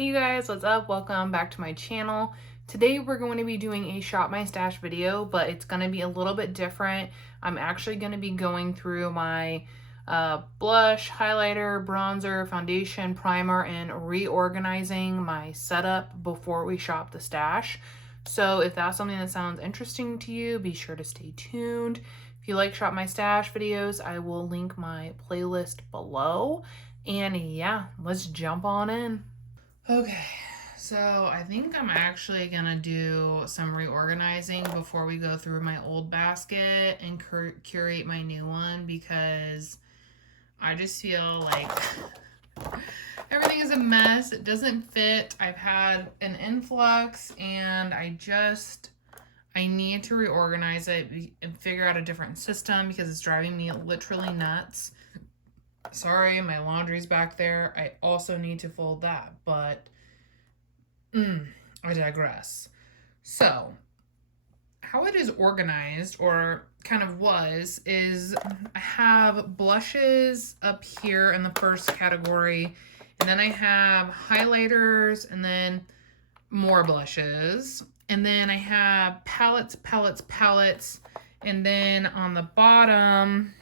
Hey you guys, what's up? Welcome back to my channel. Today we're going to be doing a shop my stash video, but it's going to be a little bit different. I'm actually going to be going through my blush, highlighter, bronzer, foundation, primer, and reorganizing my setup before we shop the stash. So if that's something that sounds interesting to you, be sure to stay tuned. If you like shop my stash videos, I will link my playlist below. And yeah, let's jump on in. Okay, so I think I'm actually gonna do some reorganizing before we go through my old basket and curate my new one, because I just feel like everything is a mess. It doesn't fit. I've had an influx and I need to reorganize it and figure out a different system because it's driving me literally nuts. Sorry, my laundry's back there. I also need to fold that, but I digress. So, how it is organized, or kind of was, is I have blushes up here in the first category, and then I have highlighters, and then more blushes, and then I have palettes, and then on the bottom,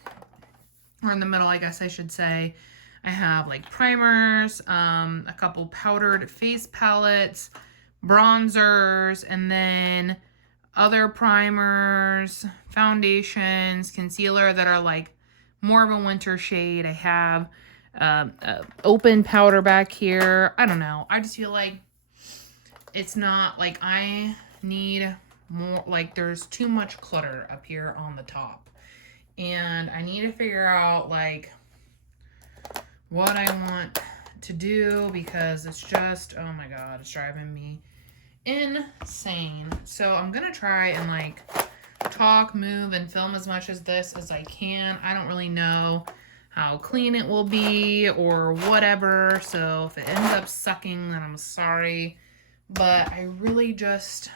or in the middle, I guess I should say, I have like primers, a couple powdered face palettes, bronzers, and then other primers, foundations, concealer that are like more of a winter shade. I have open powder back here. I don't know. I just feel like it's not like I need more, like there's too much clutter up here on the top. And I need to figure out like what I want to do, because it's just, oh my god, it's driving me insane. So I'm gonna try and like talk, move, and film as much as this as I can. I don't really know how clean it will be or whatever, so if it ends up sucking, then I'm sorry. But I really just,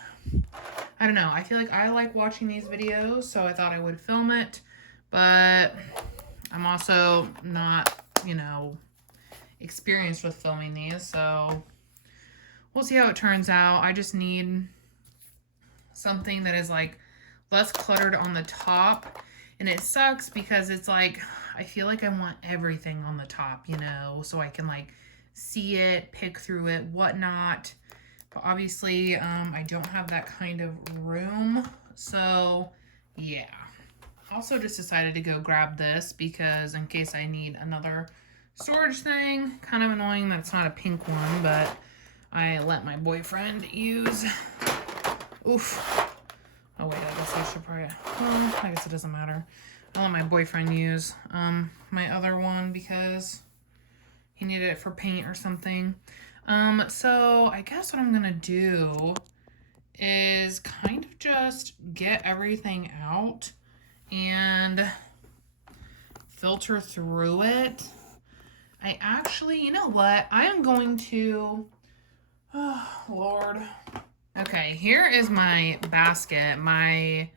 I don't know, I feel like I like watching these videos, so I thought I would film it. But I'm also not, experienced with filming these, so we'll see how it turns out. I just need something that is like less cluttered on the top. And it sucks because it's like, I feel like I want everything on the top, so I can like see it, pick through it, whatnot. But obviously, I don't have that kind of room. So yeah. Also just decided to go grab this because in case I need another storage thing. Kind of annoying that it's not a pink one, but I let my boyfriend use. Oof. Oh wait, I guess I should probably, well, I guess it doesn't matter. I let my boyfriend use my other one because he needed it for paint or something. So I guess what I'm gonna do is kind of just get everything out and filter through it. I actually, you know what? I am going to, oh, Lord. Okay, here is my basket, my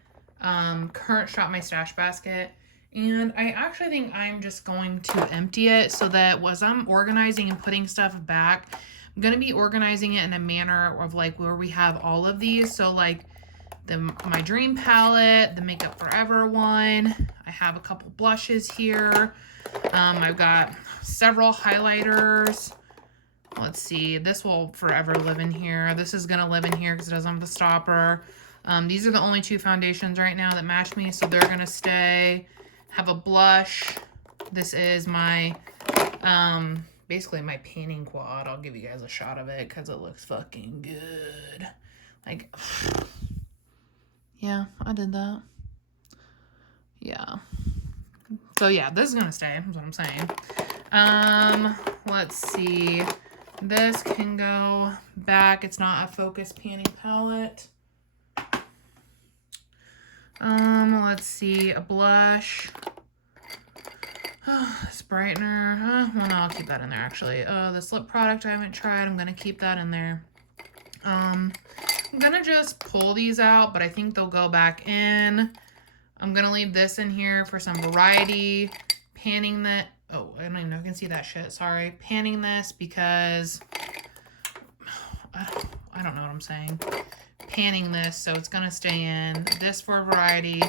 current Shop My Stash basket. And I actually think I'm just going to empty it so that as I'm organizing and putting stuff back, I'm going to be organizing it in a manner of like where we have all of these. So like my Dream palette, the Makeup Forever one. I have a couple blushes here. I've got several highlighters. Let's see, this will forever live in here. This is gonna live in here because it doesn't have the stopper. These are the only two foundations right now that match me, so they're gonna stay. Have a blush. This is my, basically my painting quad. I'll give you guys a shot of it because it looks fucking good. Like, yeah, I did that. Yeah. So yeah, this is gonna stay, is what I'm saying. Let's see. This can go back. It's not a focus panning palette. Let's see, a blush. This brightener. Well, no, I'll keep that in there actually. This lip product I haven't tried. I'm gonna keep that in there. I'm gonna just pull these out, but I think they'll go back in. I'm gonna leave this in here for some variety. Panning that. Oh, I don't even know if I can see that shit. Sorry. Panning this because I'm saying. Panning this so it's gonna stay in. This for variety.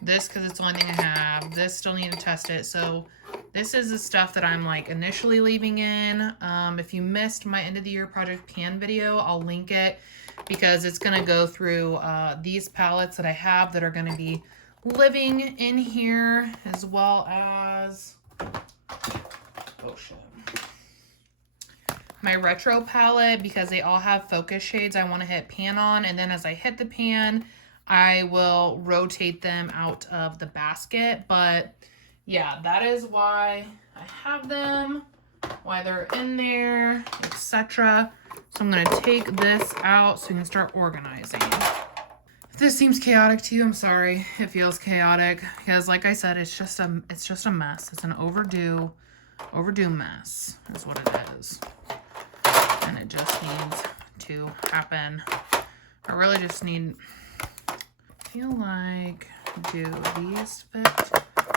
This because it's the only thing I have. This still need to test it. So this is the stuff that I'm like initially leaving in. If you missed my end of the year project pan video, I'll link it because it's gonna go through these palettes that I have that are gonna be living in here, as well as, oh shit, my retro palette, because they all have focus shades I want to hit pan on, and then as I hit the pan I will rotate them out of the basket. But yeah, that is why I have them, why they're in there, etc. So I'm going to take this out so we can start organizing. If this seems chaotic to you, I'm sorry. It feels chaotic because, like I said, it's just a mess. It's an overdue mess is what it is. And it just needs to happen. I really just need, I feel like, do these fit?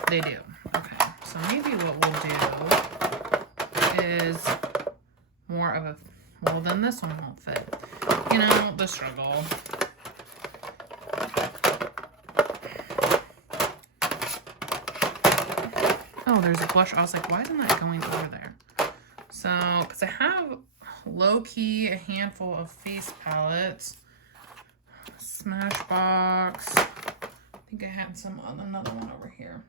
They do. Okay, so maybe what we'll do is more of a, well, then this one won't fit. You know, the struggle. Oh, there's a blush. I was like, why isn't that going over there? So, because I have low-key a handful of face palettes. Smashbox. I think I had some on another one over here.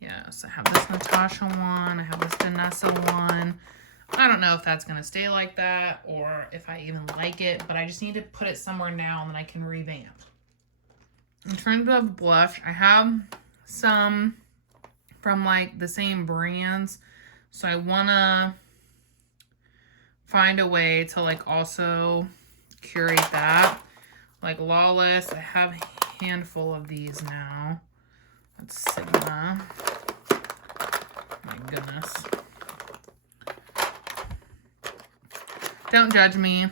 Yes, I have this Natasha one. I have this Vanessa one. I don't know if that's going to stay like that or if I even like it, but I just need to put it somewhere now and then I can revamp. In terms of blush, I have some from like the same brands. So I want to find a way to like also curate that. Like Lawless, I have a handful of these now. That's Sigma. My goodness. Don't judge me.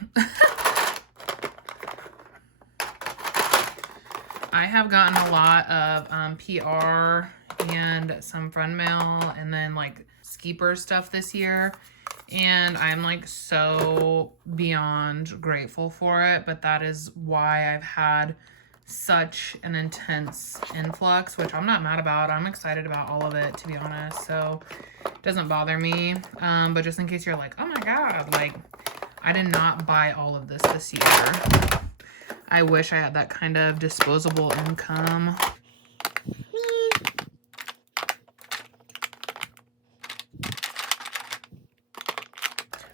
I have gotten a lot of PR and some friend mail and then like Skeeper stuff this year. And I'm like so beyond grateful for it. But that is why I've had such an intense influx, which I'm not mad about. I'm excited about all of it, to be honest. So it doesn't bother me. But just in case you're like, oh my God, like I did not buy all of this year. I wish I had that kind of disposable income.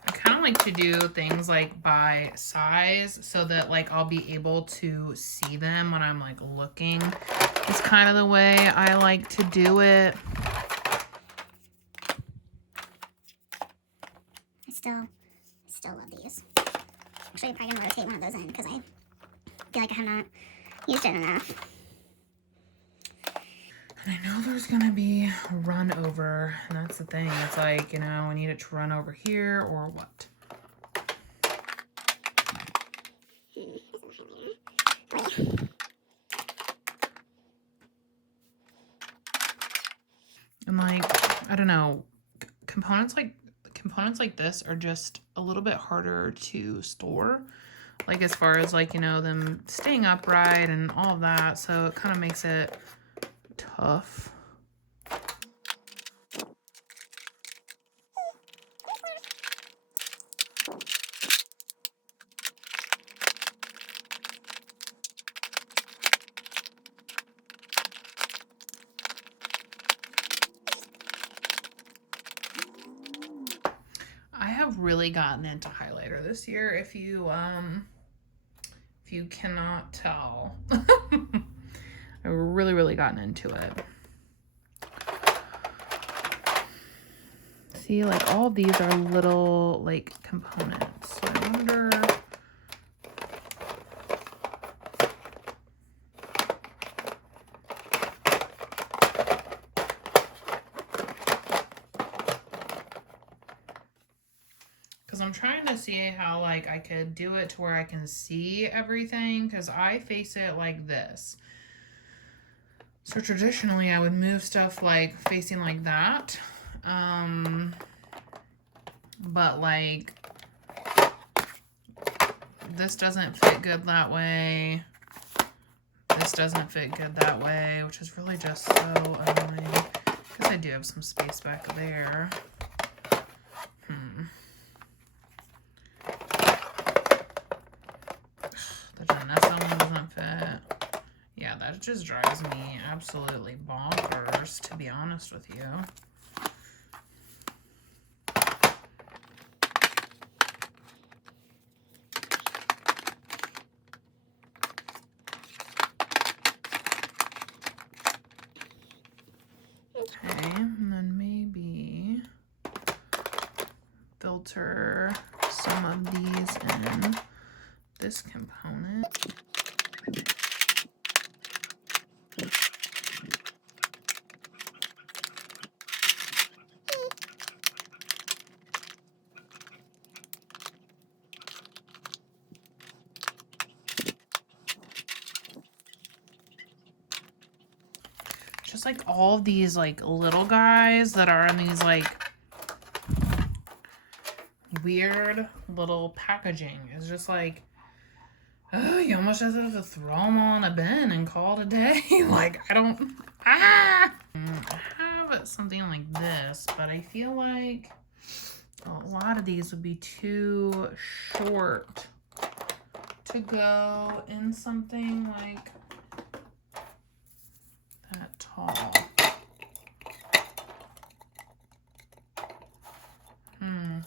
I kind of like to do things like by size so that like I'll be able to see them when I'm like looking. It's kind of the way I like to do it. I still love these. Actually, I'm probably gonna rotate one of those in because I feel like I have not used it enough. And I know there's gonna be run over, and that's the thing. It's like, you know, I need it to run over here or what? And like, I don't know, components like this are just a little bit harder to store. Like as far as like, you know, them staying upright and all of that. So it kind of makes it tough. I have really gotten into highlighter this year, if you cannot tell. I've really gotten into it. See, like all of these are little like components. So I wonder. Because I'm trying to see how like I could do it to where I can see everything, because I face it like this. So traditionally I would move stuff like facing like that. But like this doesn't fit good that way. This doesn't fit good that way, which is really just so annoying. Because I do have some space back there. The Janessa one doesn't fit. Yeah, that just drives me absolutely bonkers, to be honest with you. Okay, and then maybe filter some of these in this component. Just like all of these like little guys that are in these like weird little packaging. It's just like, oh, you almost just have to throw them on a bin and call it a day. Like, I don't, I have something like this, but I feel like a lot of these would be too short to go in something like that tall.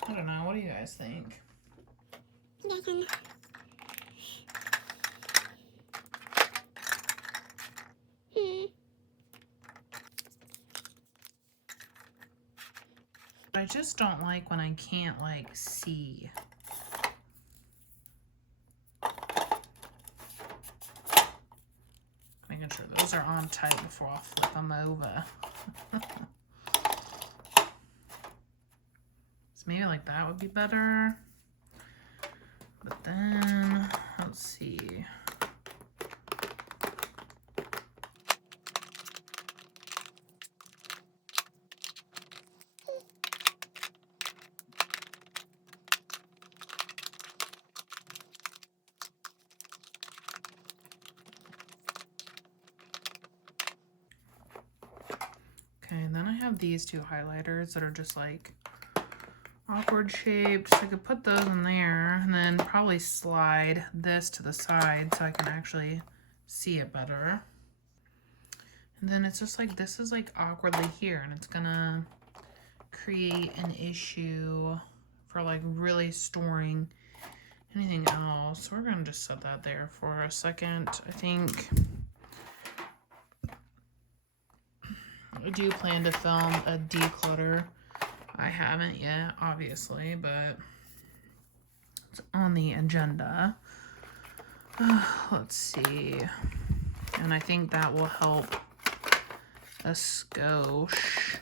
I don't know. What do you guys think? Nothing. I just don't like when I can't like see. Making sure those are on tight before I flip them over. So maybe like that would be better. But then, let's see. Okay, and then I have these two highlighters that are just like awkward shaped. So I could put those in there and then probably slide this to the side so I can actually see it better. And then it's just like, this is like awkwardly here and it's gonna create an issue for like really storing anything else. So we're gonna just set that there for a second. I think I do plan to film a declutter. I haven't yet, obviously, but it's on the agenda. Let's see. And I think that will help a skosh.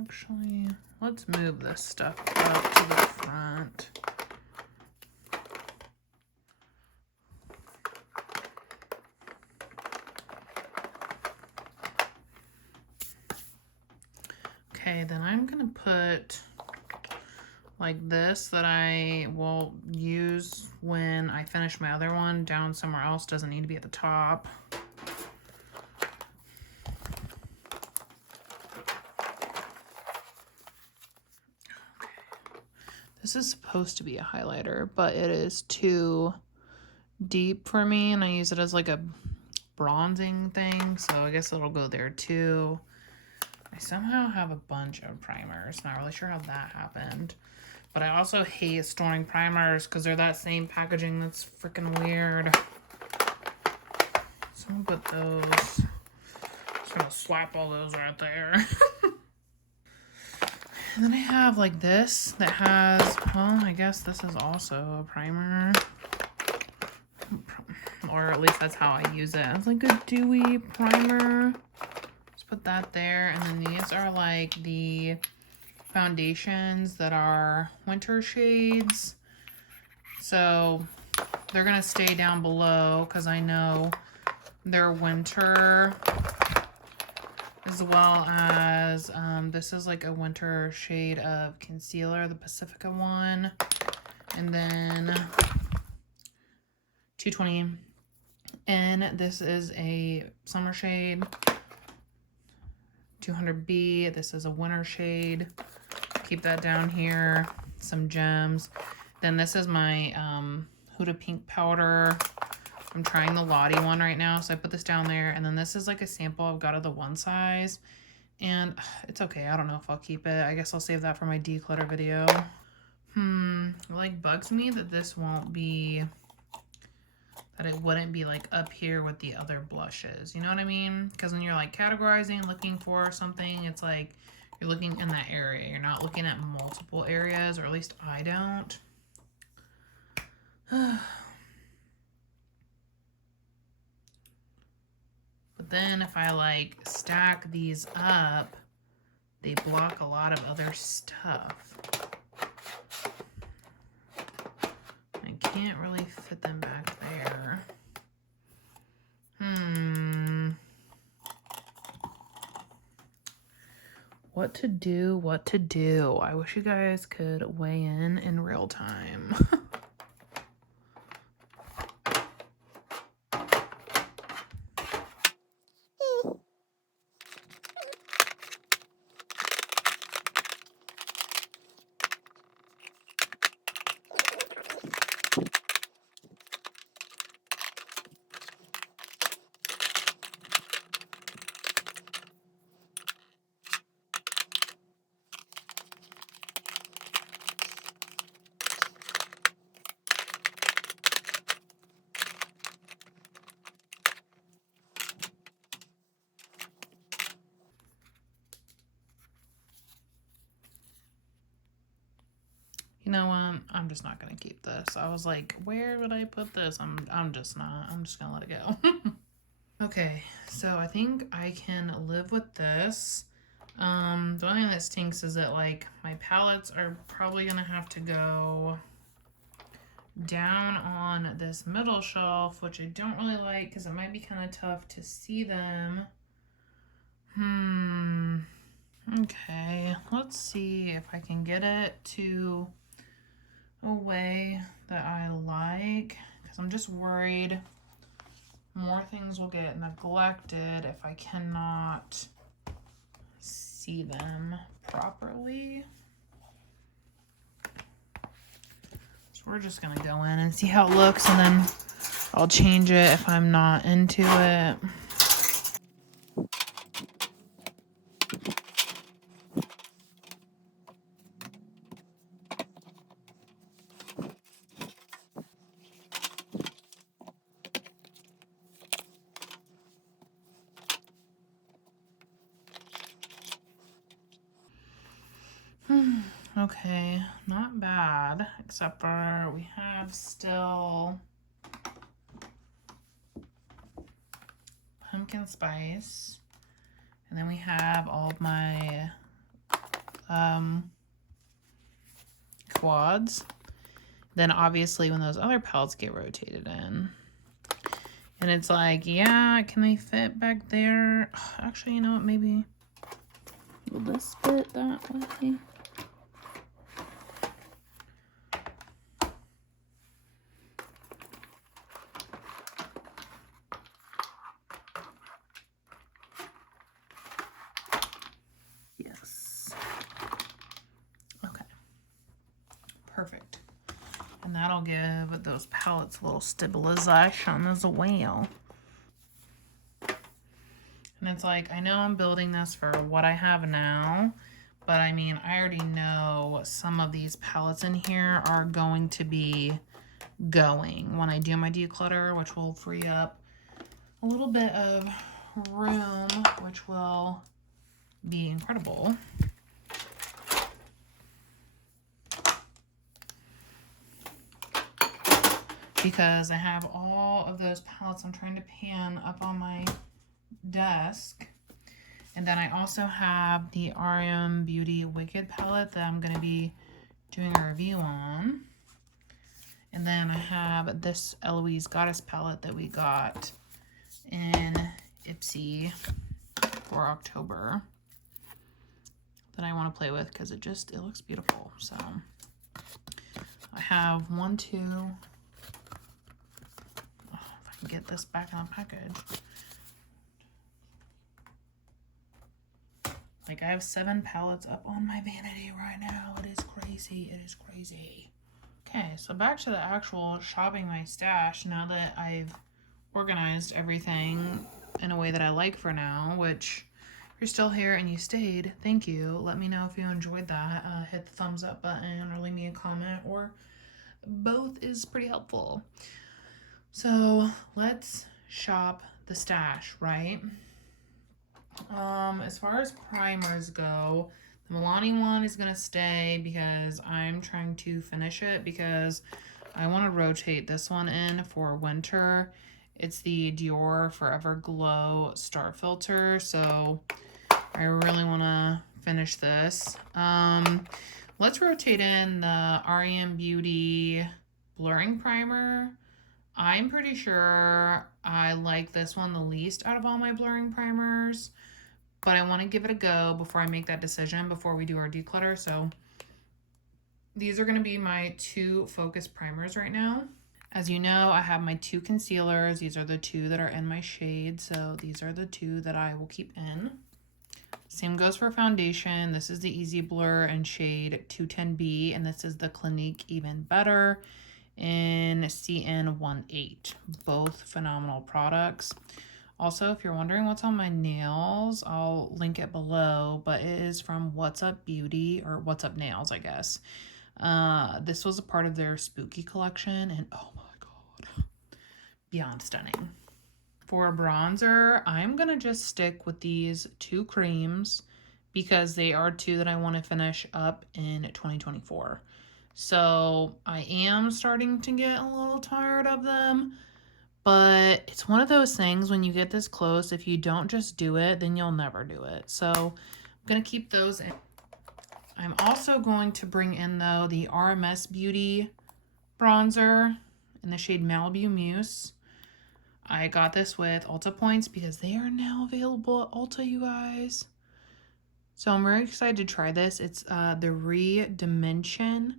Actually, let's move this stuff up to the front. Okay, then I'm gonna put like this that I will use when I finish my other one down somewhere else. Doesn't need to be at the top. This is supposed to be a highlighter, but it is too deep for me, and I use it as like a bronzing thing, so I guess it'll go there too. I somehow have a bunch of primers. Not really sure how that happened. But I also hate storing primers because they're that same packaging that's freaking weird. So I'm gonna put those. Just gonna slap all those right there. And then I have like this that has, well, I guess this is also a primer. Or at least that's how I use it. It's like a dewy primer. Just put that there. And then these are like the foundations that are winter shades. So they're going to stay down below because I know they're winter, as well as this is like a winter shade of concealer, the Pacifica one. And then 220. And this is a summer shade. 200B. This is a winter shade. Keep that down here. Some gems. Then this is my Huda Pink powder. I'm trying the Lottie one right now, so I put this down there. And then this is like a sample I've got of the one size. And it's okay. I don't know if I'll keep it. I guess I'll save that for my declutter video. It like bugs me that this won't be, that it wouldn't be like up here with the other blushes. You know what I mean? Because when you're like categorizing, looking for something, it's like you're looking in that area. You're not looking at multiple areas, or at least I don't. But then if I like stack these up, they block a lot of other stuff. I can't really fit them back there. What to do, what to do. I wish you guys could weigh in real time. You know what? I'm just not gonna keep this. I was like, where would I put this? I'm just not. I'm just gonna let it go. Okay, so I think I can live with this. The only thing that stinks is that like my palettes are probably gonna have to go down on this middle shelf, which I don't really like because it might be kind of tough to see them. Okay, let's see if I can get it to a way that I like, because I'm just worried more things will get neglected if I cannot see them properly. So we're just gonna go in and see how it looks, and then I'll change it if I'm not into it. Okay, not bad, except for we have still pumpkin spice, and then we have all of my quads. Then obviously when those other palettes get rotated in, and it's like, yeah, can they fit back there? Actually, you know what, maybe will this fit that way? Yes. Okay. Perfect. And that'll give those palettes a little stabilization as well. And it's like, I know I'm building this for what I have now, but I mean, I already know some of these palettes in here are going to be going when I do my declutter, which will free up a little bit of room, which will be incredible. Because I have all of those palettes I'm trying to pan up on my desk, And then I also have the RM Beauty Wicked palette that I'm going to be doing a review on. And then I have this Eloise Goddess palette that we got in Ipsy for October that I want to play with because it looks beautiful. So I have 1, 2. Oh, if I can get this back in the package. Like, I have 7 palettes up on my vanity right now. It is crazy. It is crazy. Okay, so back to the actual shopping my stash now that I've organized everything in a way that I like for now, which if you're still here and you stayed, thank you. Let me know if you enjoyed that. Hit the thumbs up button or leave me a comment, or both is pretty helpful. So let's shop the stash, right? As far as primers go, the Milani one is gonna stay because I'm trying to finish it because I want to rotate this one in for winter. It's the Dior Forever Glow Star Filter, so I really want to finish this. Let's rotate in the REM Beauty Blurring Primer. I'm pretty sure I like this one the least out of all my blurring primers, but I want to give it a go before I make that decision before we do our declutter. So these are going to be my 2 focus primers right now. As you know, I have my 2 concealers. These are the 2 that are in my shade, so these are the 2 that I will keep in. Same goes for foundation. This is the Easy Blur in shade 210B, and this is the Clinique Even Better in CN18. Both phenomenal products. Also, if you're wondering what's on my nails, I'll link it below, but it is from What's Up Beauty, or What's Up Nails, I guess. This was a part of their spooky collection, and oh my god, beyond stunning. For bronzer, I'm gonna just stick with these 2 creams because they are 2 that I want to finish up in 2024. So I am starting to get a little tired of them, but it's one of those things when you get this close, if you don't just do it, then you'll never do it. So I'm gonna keep those in. I'm also going to bring in, though, the RMS Beauty bronzer in the shade Malibu Mousse. I got this with Ulta points because they are now available at Ulta, you guys. So I'm very excited to try this. It's the Redimension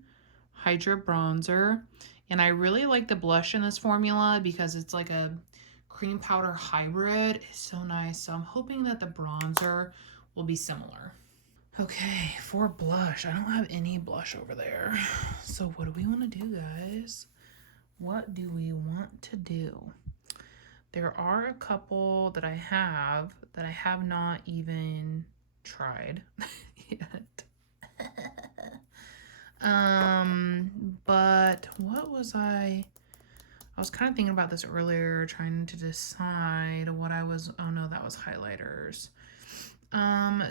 Hydra Bronzer. And I really like the blush in this formula because it's like a cream powder hybrid. It's so nice. So I'm hoping that the bronzer will be similar. Okay, for blush, I don't have any blush over there. So what do we want to do, guys? What do we want to do? There are a couple that I have not even tried yet. But what was I was kind of thinking about this earlier, trying to decide what I was, oh no, that was highlighters.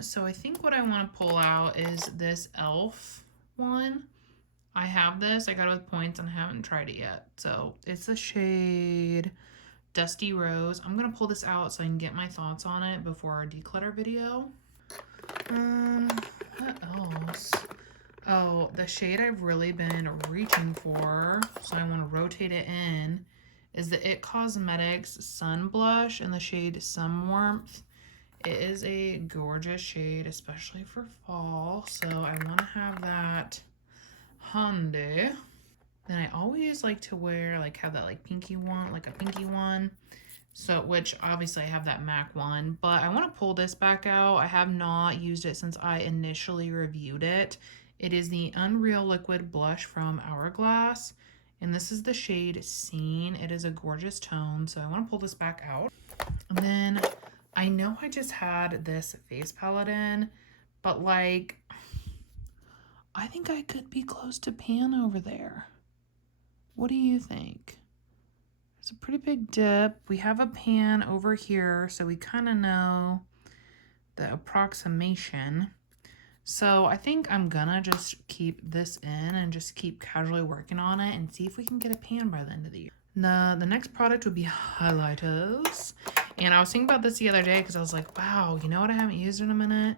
So I think what I want to pull out is this e.l.f. one. I have this, I got it with points and I haven't tried it yet. So it's the shade Dusty Rose. I'm gonna pull this out so I can get my thoughts on it before our declutter video. What else? Oh, the shade I've really been reaching for, so I want to rotate it in, is the It Cosmetics Sun Blush in the shade Sun Warmth. It is a gorgeous shade, especially for fall, so I want to have that handy. Then I always like to wear, like, have that, like, pinky one, like a pinky one. So, which obviously I have that MAC one, but I want to pull this back out. I have not used it since I initially reviewed it. It is the Unreal Liquid Blush from Hourglass, and this is the shade Scene. It is a gorgeous tone, so I want to pull this back out. And then I know I just had this face palette in, but like, I think I could be close to pan over there. What do you think? It's a pretty big dip. We have a pan over here, so we kind of know the approximation. So I think I'm gonna just keep this in and just keep casually working on it and see if we can get a pan by the end of the year. The next product would be highlighters. And I was thinking about this the other day because I was like, wow, you know what I haven't used in a minute?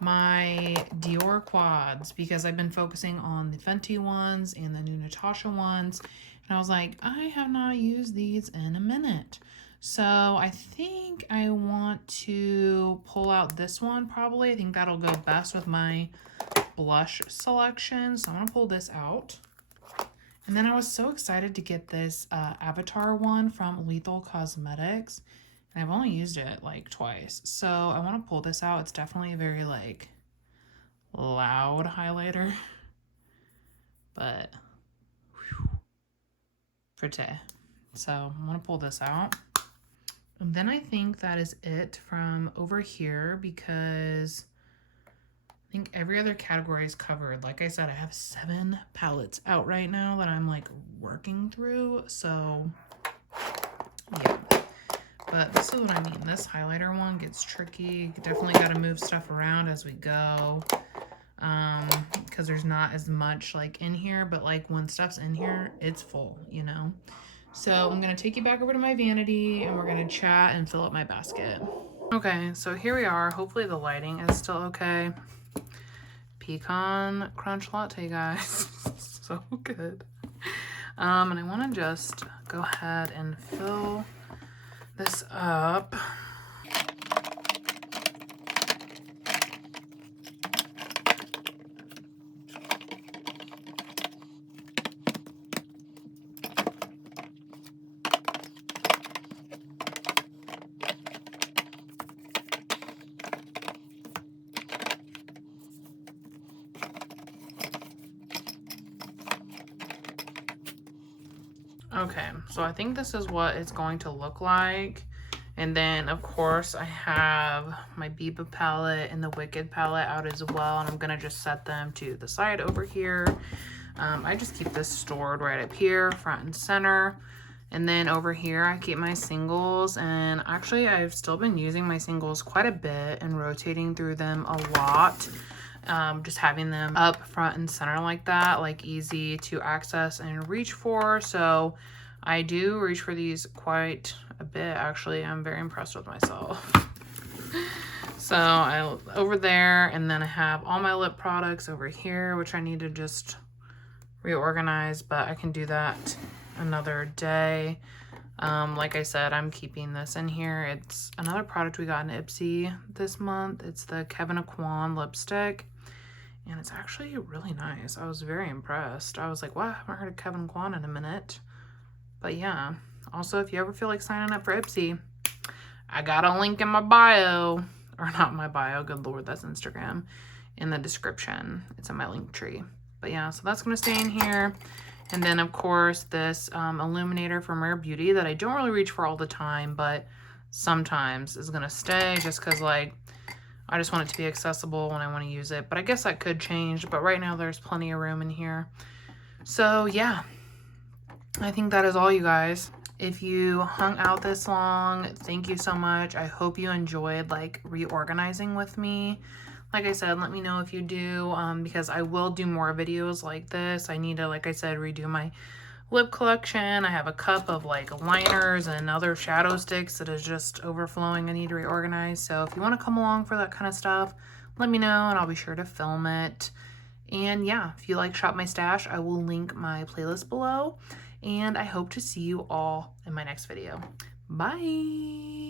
My Dior quads, because I've been focusing on the Fenty ones and the new Natasha ones. And I was like, I have not used these in a minute. So I think I want to pull out this one probably. I think that'll go best with my blush selection. So I'm going to pull this out. And then I was so excited to get this Avatar one from Lethal Cosmetics. And I've only used it like twice. So I want to pull this out. It's definitely a very like loud highlighter. But whew, pretty. So I'm going to pull this out. And then I think that is it from over here because I think every other category is covered. Like I said, I have 7 palettes out right now that I'm like working through. So yeah. But this is what I mean. This highlighter one gets tricky. Definitely got to move stuff around as we go. Because there's not as much like in here. But like when stuff's in here, it's full, you know. So I'm going to take you back over to my vanity and we're going to chat and fill up my basket. Okay, so here we are. Hopefully the lighting is still okay. Pecan crunch latte, guys. So good. And I want to just go ahead and fill this up. Okay, so I think this is what it's going to look like. And then, of course, I have my Biba palette and the Wicked palette out as well. And I'm going to just set them to the side over here. I just keep this stored right up here, front and center. And then over here, I keep my singles. And actually, I've still been using my singles quite a bit and rotating through them a lot. Just having them up front and center like that, like easy to access and reach for. So I do reach for these quite a bit. Actually, I'm very impressed with myself. So over there, and then I have all my lip products over here, which I need to just reorganize, but I can do that another day. Like I said, I'm keeping this in here. It's another product we got in Ipsy this month. It's the Kevin Aquan lipstick. And it's actually really nice. I was very impressed. I was like, wow, I haven't heard of Kevin Kwan in a minute. But yeah. Also, if you ever feel like signing up for Ipsy, I got a link in my bio. Or not my bio, good lord, that's Instagram. In the description. It's in my link tree. But yeah, so that's going to stay in here. And then, of course, this illuminator from Rare Beauty that I don't really reach for all the time, but sometimes is going to stay just because, like, I just want it to be accessible when I want to use it. But I guess that could change. But right now there's plenty of room in here. So yeah, I think that is all, you guys. If you hung out this long, thank you so much. I hope you enjoyed like reorganizing with me. Like I said, let me know if you do, because I will do more videos like this. I need to, like I said, redo my lip collection. I have a cup of like liners and other shadow sticks that is just overflowing. I need to reorganize. So if you want to come along for that kind of stuff, let me know and I'll be sure to film it. And yeah, if you like Shop My Stash, I will link my playlist below. And I hope to see you all in my next video. Bye!